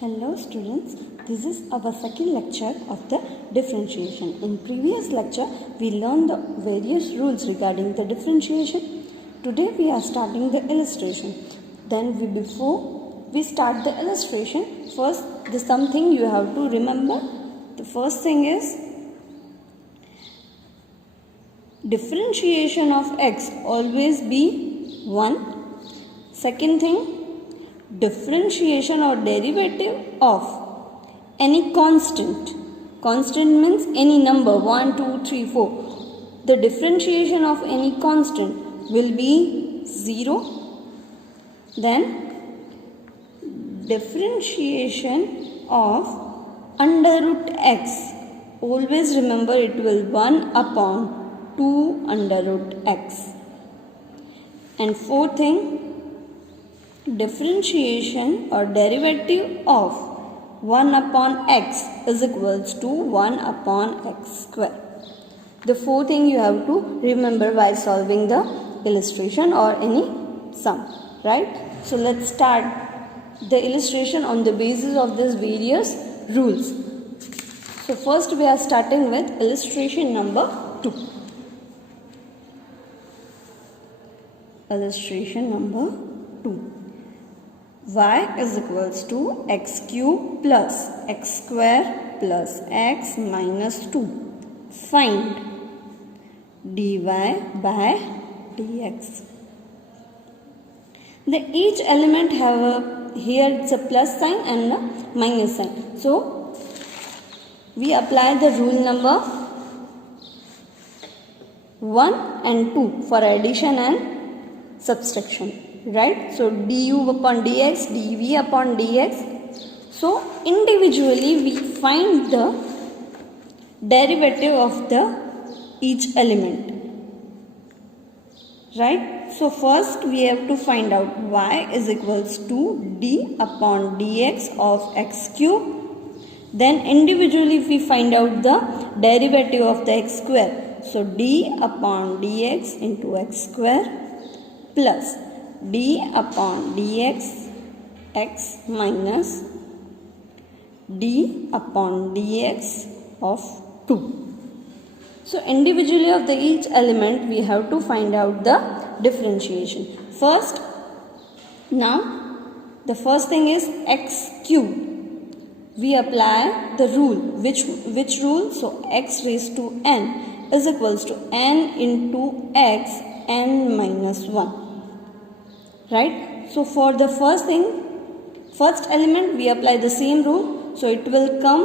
Hello students, this is our second lecture of the differentiation. In previous lecture, we learned the various rules regarding the differentiation. Today we are starting the illustration. Before we start the illustration, first there's something you have to remember. The first thing is differentiation of x always be 1. Second thing, differentiation or derivative of any constant. Constant means any number 1, 2, 3, 4. The differentiation of any constant will be 0. Then differentiation of under root x. Always remember it will 1 upon 2 under root x. And fourth thing, differentiation or derivative of 1 upon x is equals to 1 upon x square. The fourth thing you have to remember while solving the illustration or any sum, right? So let's start the illustration on the basis of these various rules. So first we are starting with illustration number 2. Illustration number 2. Y is equals to x cube plus x square plus x minus 2. Find dy by dx. Each element have here it's a plus sign and a minus sign. So we apply the rule number 1 and 2 for addition and subtraction. Right, so du upon dx, dv upon dx. So individually we find the derivative of the each element. Right, so first we have to find out y is equals to d upon dx of x cube. Then individually we find out the derivative of the x square. So d upon dx into x square plus d upon dx x minus d upon dx of 2. So individually of the each element we have to find out the differentiation. First, now the first thing is x cube. We apply the rule. Which rule? So x raised to n is equals to n into x n minus 1. Right, so for the first element we apply the same rule, so it will come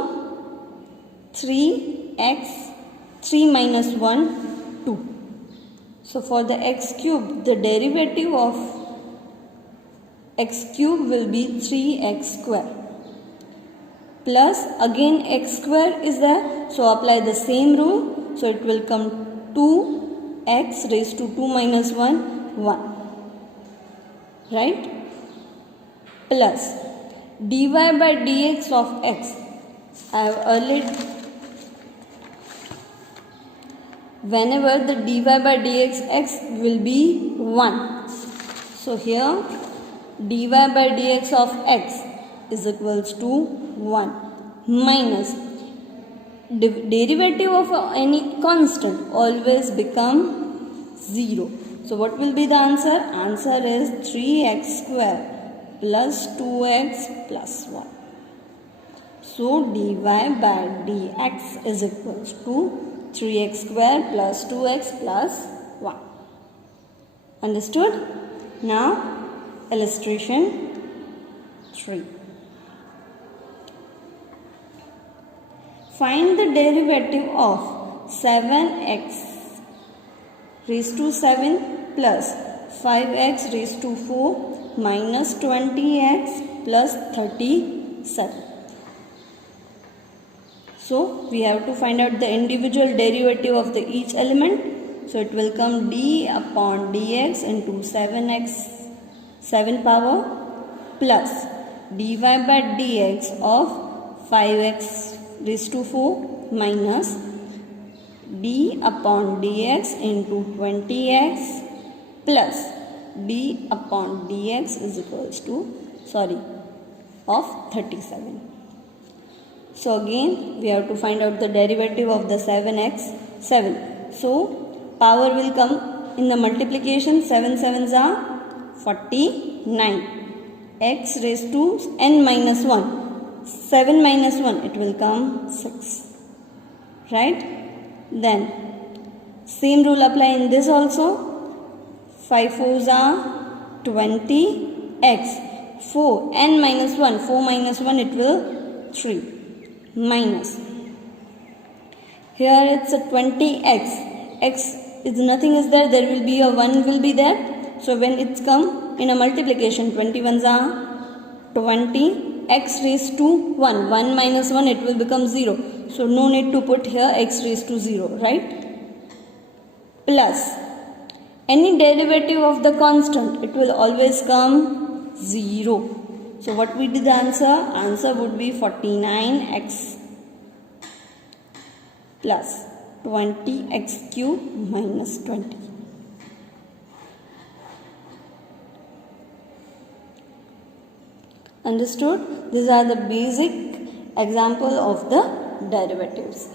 3x 3 minus 1 2. So for the x cube, the derivative of x cube will be 3x square plus again x square is there, so apply the same rule, so it will come 2x raised to 2 minus 1 1. Right, plus dy by dx of x. I have earlier, whenever the dy by dx x will be 1. So here dy by dx of x is equals to 1 minus derivative of any constant always become 0. So what will be the answer? Answer is 3x square plus 2x plus 1. So dy by dx is equals to 3x square plus 2x plus 1. Understood? Now illustration 3. Find the derivative of 7x raised to 7 plus 5x raised to 4 minus 20x plus 37. So we have to find out the individual derivative of the each element. So it will come d upon dx into 7x 7 power plus dy by dx of 5x raised to 4 minus d upon dx into 20x plus d upon dx is equals to of 37. So again we have to find out the derivative of the 7x 7. So power will come in the multiplication. 7 sevens are 49. X raised to n minus 1. 7 minus 1, it will come 6. Right? Then same rule apply in this also. 5 4s are 20. X 4 n minus 1. 4 minus 1, it will 3. Minus. Here it's a 20x. X is nothing is there. There will be a 1 will be there. So when it's come in a multiplication, 21s are 20. X raised to 1. 1 minus 1, it will become 0. So no need to put here x raised to 0. Right? Plus. Any derivative of the constant, it will always come 0. So what will be the answer? Answer would be 49x plus 20x cube minus 20. Understood? These are the basic example of the derivatives.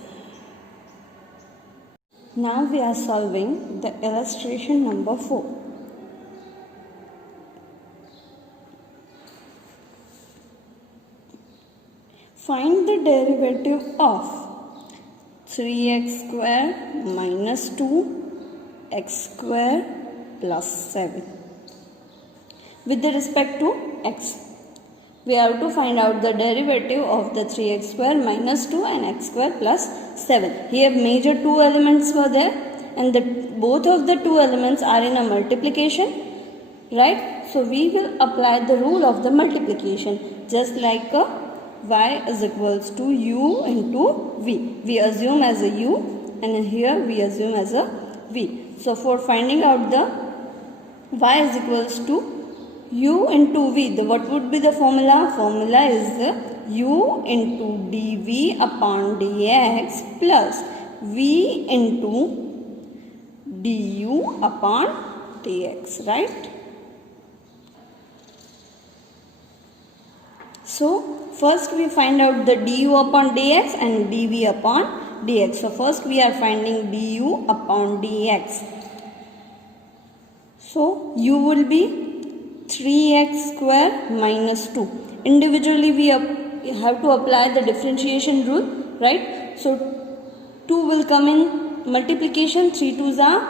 Now we are solving the illustration number 4. Find the derivative of 3x square minus 2x square plus 7 with respect to x. We have to find out the derivative of the 3x square minus 2 and x square plus 7. Here major two elements were there and both of the two elements are in a multiplication. Right? So we will apply the rule of the multiplication just like y is equals to u into v. We assume as a u and here we assume as a v. So for finding out the y is equals to u into v, what would be the formula? Formula is u into dv upon dx plus v into du upon dx. Right? So first we find out the du upon dx and dv upon dx. So first we are finding du upon dx. So u will be 3x square minus 2. Individually we have to apply the differentiation rule. Right? So 2 will come in multiplication. 3 2s are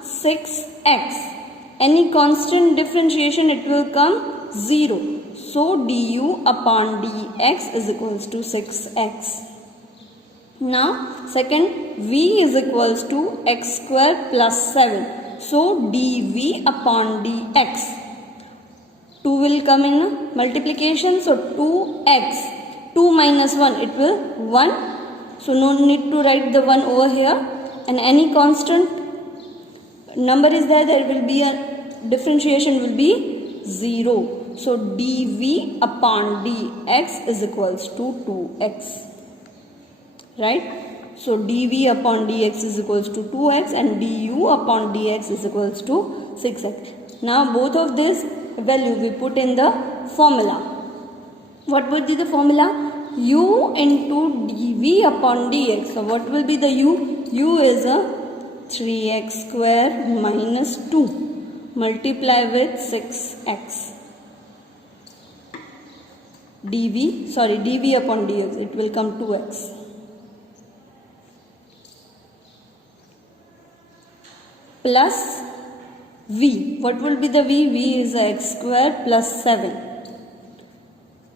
6x. Any constant differentiation, it will come 0. So du upon dx is equals to 6x. Now second, v is equals to x square plus 7. So dv upon dx. 2 will come in multiplication. So 2x. 2 minus 1, it will 1. So no need to write the 1 over here. And any constant number is there, there will be a differentiation will be 0. So dv upon dx is equals to 2x. Right? So dv upon dx is equals to 2x and du upon dx is equals to 6x. Now both of this value we put in the formula. What would be the formula? U into dv upon dx. So what will be the u? U is a 3x square minus 2 multiply with 6x. dv upon dx, it will come 2x. Plus v. What will be the v? V is x square plus 7.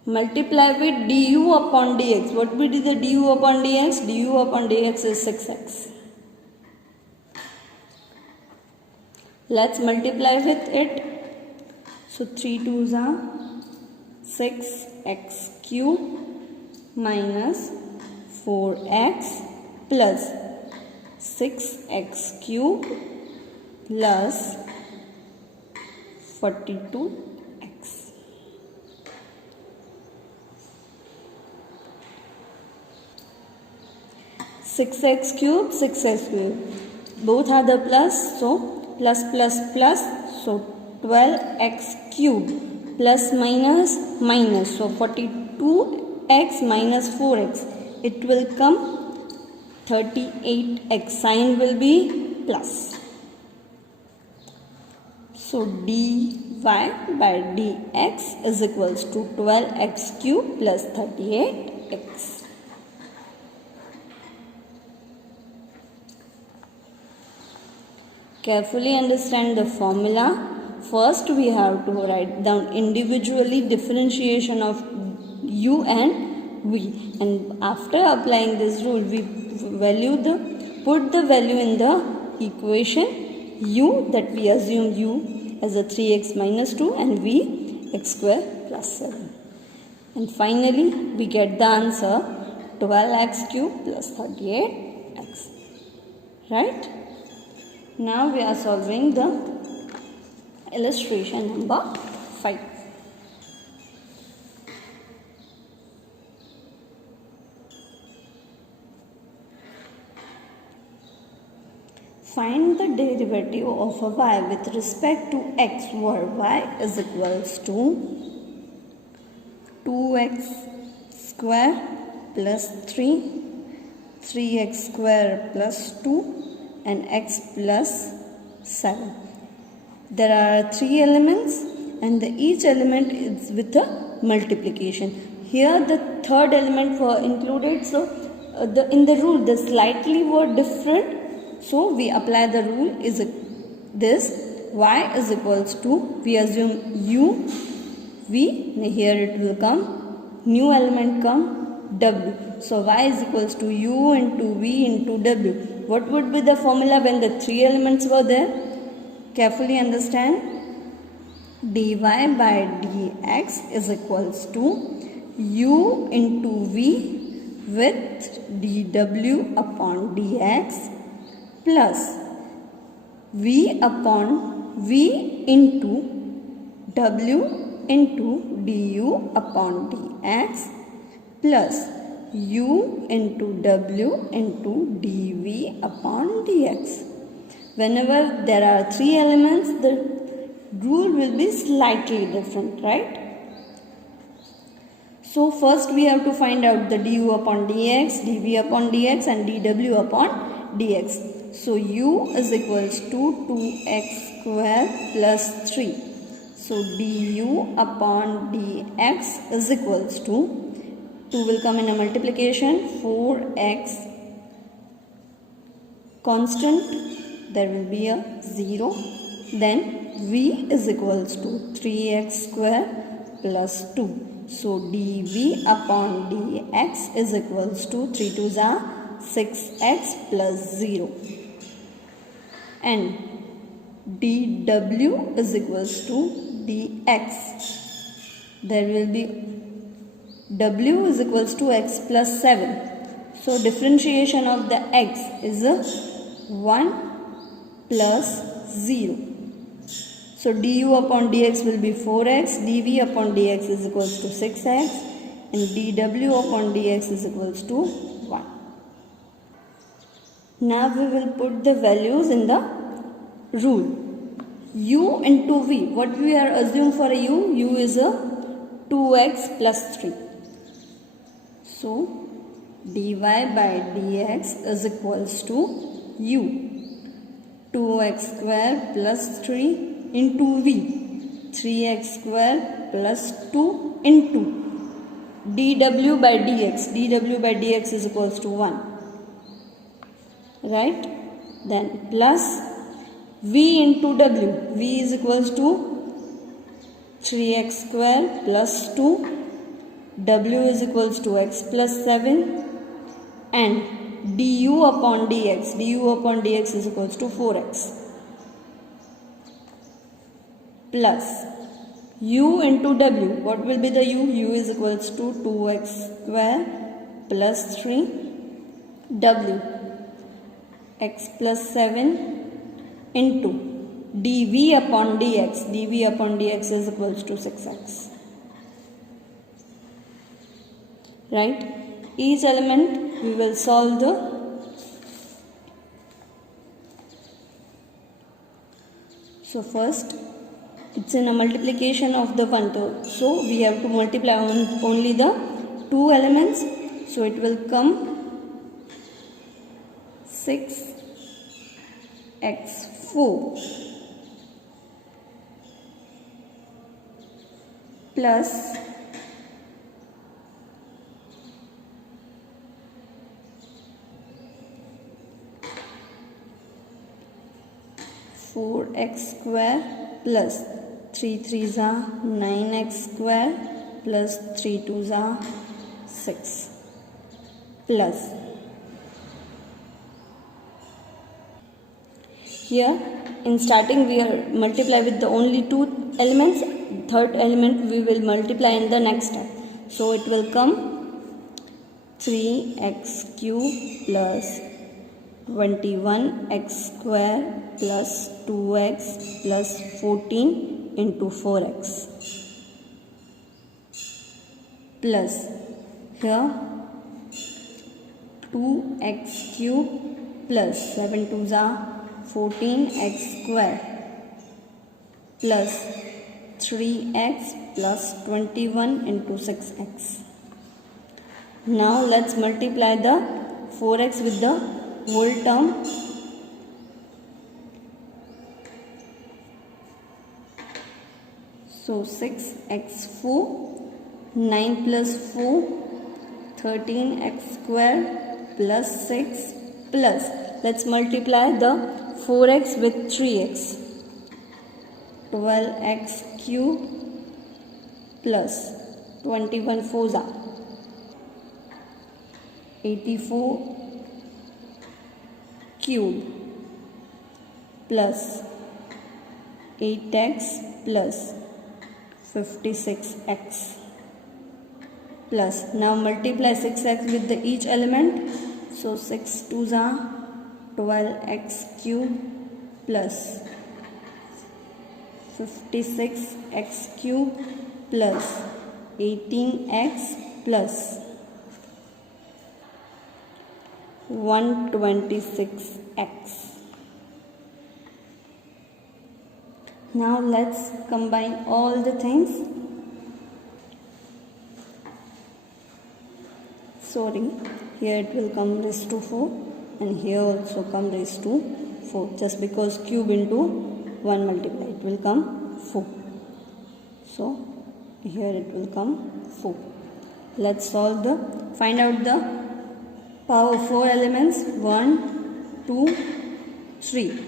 Multiply with du upon dx. What will be the du upon dx? Du upon dx is 6x. Let's multiply with it. So 3 2s are 6x cube minus 4x plus 6x cube plus 42x. Six x cube, 6x cube. Both are the plus, so plus plus plus. So 12x cube plus minus minus. So 42x minus 4x, it will come 38x. Sign will be plus. So dy by dx is equals to 12x cube plus 38x. Carefully understand the formula. First we have to write down individually differentiation of u and v, and after applying this rule we put the value in the equation u, that we assume u as a 3x minus 2 and v x square plus 7, and finally we get the answer 12x cube plus 38x. Right? Now we are solving the illustration number 5. Find the derivative of a y with respect to x, where y is equals to 2x square plus 3, 3x square plus 2 and x plus 7. There are 3 elements and each element is with a multiplication. Here the third element were included, so in the rule the slightly were different, so we apply the rule is this: y is equals to, we assume u, v, here it will come, new element come w. So y is equals to u into v into w. What would be the formula when the 3 elements were there? Carefully understand. Dy by dx is equals to u into v with dw upon dx plus v upon v into w into du upon dx plus u into w into dv upon dx. Whenever there are 3 elements, the rule will be slightly different, right? So first we have to find out the du upon dx, dv upon dx and dw upon dx. So u is equals to 2x square plus 3. So du upon dx is equals to, 2 will come in a multiplication, 4x constant, there will be a 0, then v is equals to 3x square plus 2. So dv upon dx is equals to 3 2s are 6x plus 0, and dw is equals to dx. There will be w is equals to x plus 7. So differentiation of the x is a 1 plus 0. So du upon dx will be 4x, dv upon dx is equals to 6x and dw upon dx is equals to 1. Now we will put the values in the rule. U into v, what we are assumed for a u is a 2x plus 3. So dy by dx is equals to u 2x square plus 3 into v 3x square plus 2 into dw by dx is equals to 1, right? Then plus v into w, v is equals to 3x square plus 2, w is equals to x plus 7 and du upon dx is equals to 4x plus u into w. What will be the u? U is equals to 2x square plus 3 w x plus 7 into dv upon dx is equals to 6x. Right? Each element we will solve the so first it's in a multiplication of the 1, so we have to multiply only the 2 elements, so it will come 6x4 plus 4x square plus 3 3s are 9x square plus 3 2s are 6 plus here in starting we are multiply with the only 2 elements, third element we will multiply in the next step, so it will come 3x cube plus 21x square plus 2x plus 14 into 4x plus here 2x cube plus 7 2s are 14x square plus 3x plus 21 into 6x. Now let's multiply the 4x with the whole term. So 6x4, 9 plus 4, 13x square plus 6 plus, let's multiply the 4x with 3x, 12x cube plus 21 4s are 84 cube plus 8x plus 56x plus, now multiply 6x with the each element, so 6 2s are 12x cube plus 56x cube plus 18x plus 126x. Now let's combine all the things. Sorry, here it will come raised to 4 and here also come raised to 4, just because cube into 1 multiply it will come 4, so here it will come 4. Let's solve the, find out the power of 4 elements, 1 2 3.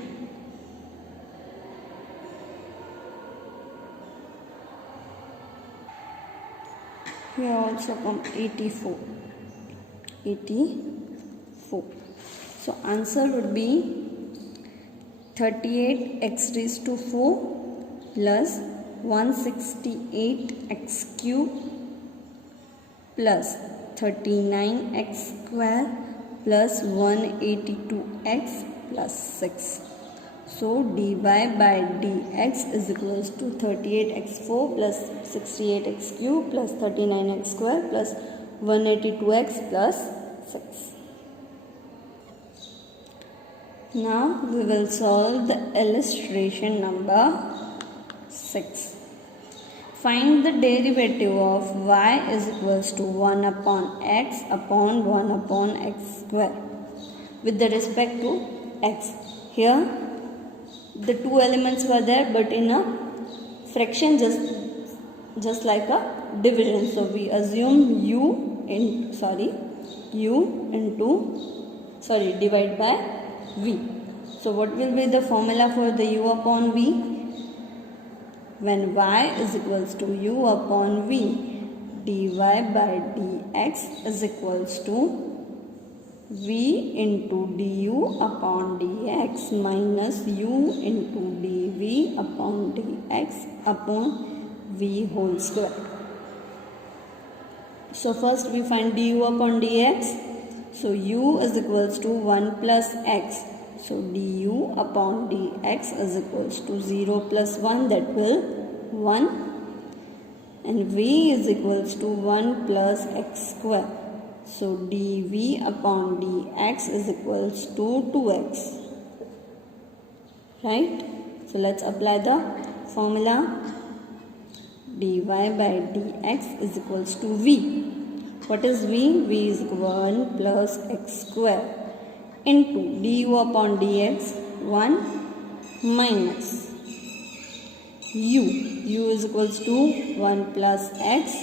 Here also come 84. So answer would be 38x raised to 4 plus 168x cube plus 39x square plus 182x plus 6. So dy by dx is equals to 38x4 plus 68x cube plus 39x square plus 182x plus 6. Now we will solve the illustration number 6. Find the derivative of y is equals to 1 upon x upon 1 upon x square with the respect to x. Here the 2 elements were there, but in a fraction, just like a division. So we assume divide by v. So what will be the formula for the u upon v? When y is equals to u upon v, dy by dx is equals to v into du upon dx minus u into dv upon dx upon v whole square. So first we find du upon dx. So u is equals to 1 plus x. So du upon dx is equals to 0 plus 1, that will 1, and v is equals to 1 plus x square. So dv upon dx is equals to 2x. Right? So let's apply the formula? dy by dx is equals to v. What is v? V is 1 plus x square into du upon dx 1 minus u. U is equals to 1 plus x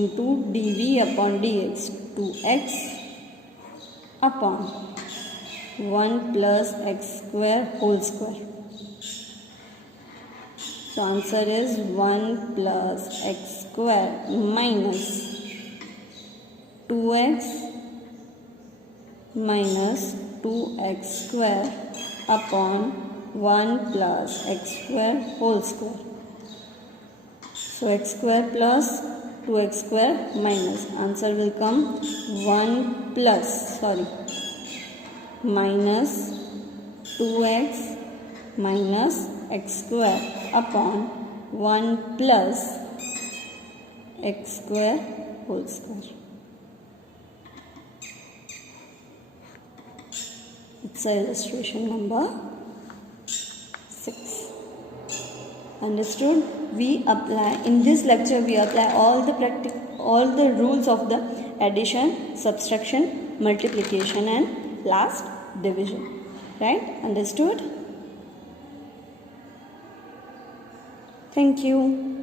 into dv upon dx 2x upon 1 plus x square whole square. So answer is 1 plus x square minus 2x minus 2x square upon 1 plus x square whole square. So x square plus 2x square minus, answer will come 1 plus minus 2x minus x square upon 1 plus x square whole square. It's illustration number 6. Understood? We apply in this lecture. We apply all the rules of the addition, subtraction, multiplication, and last division. Right? Understood? Thank you.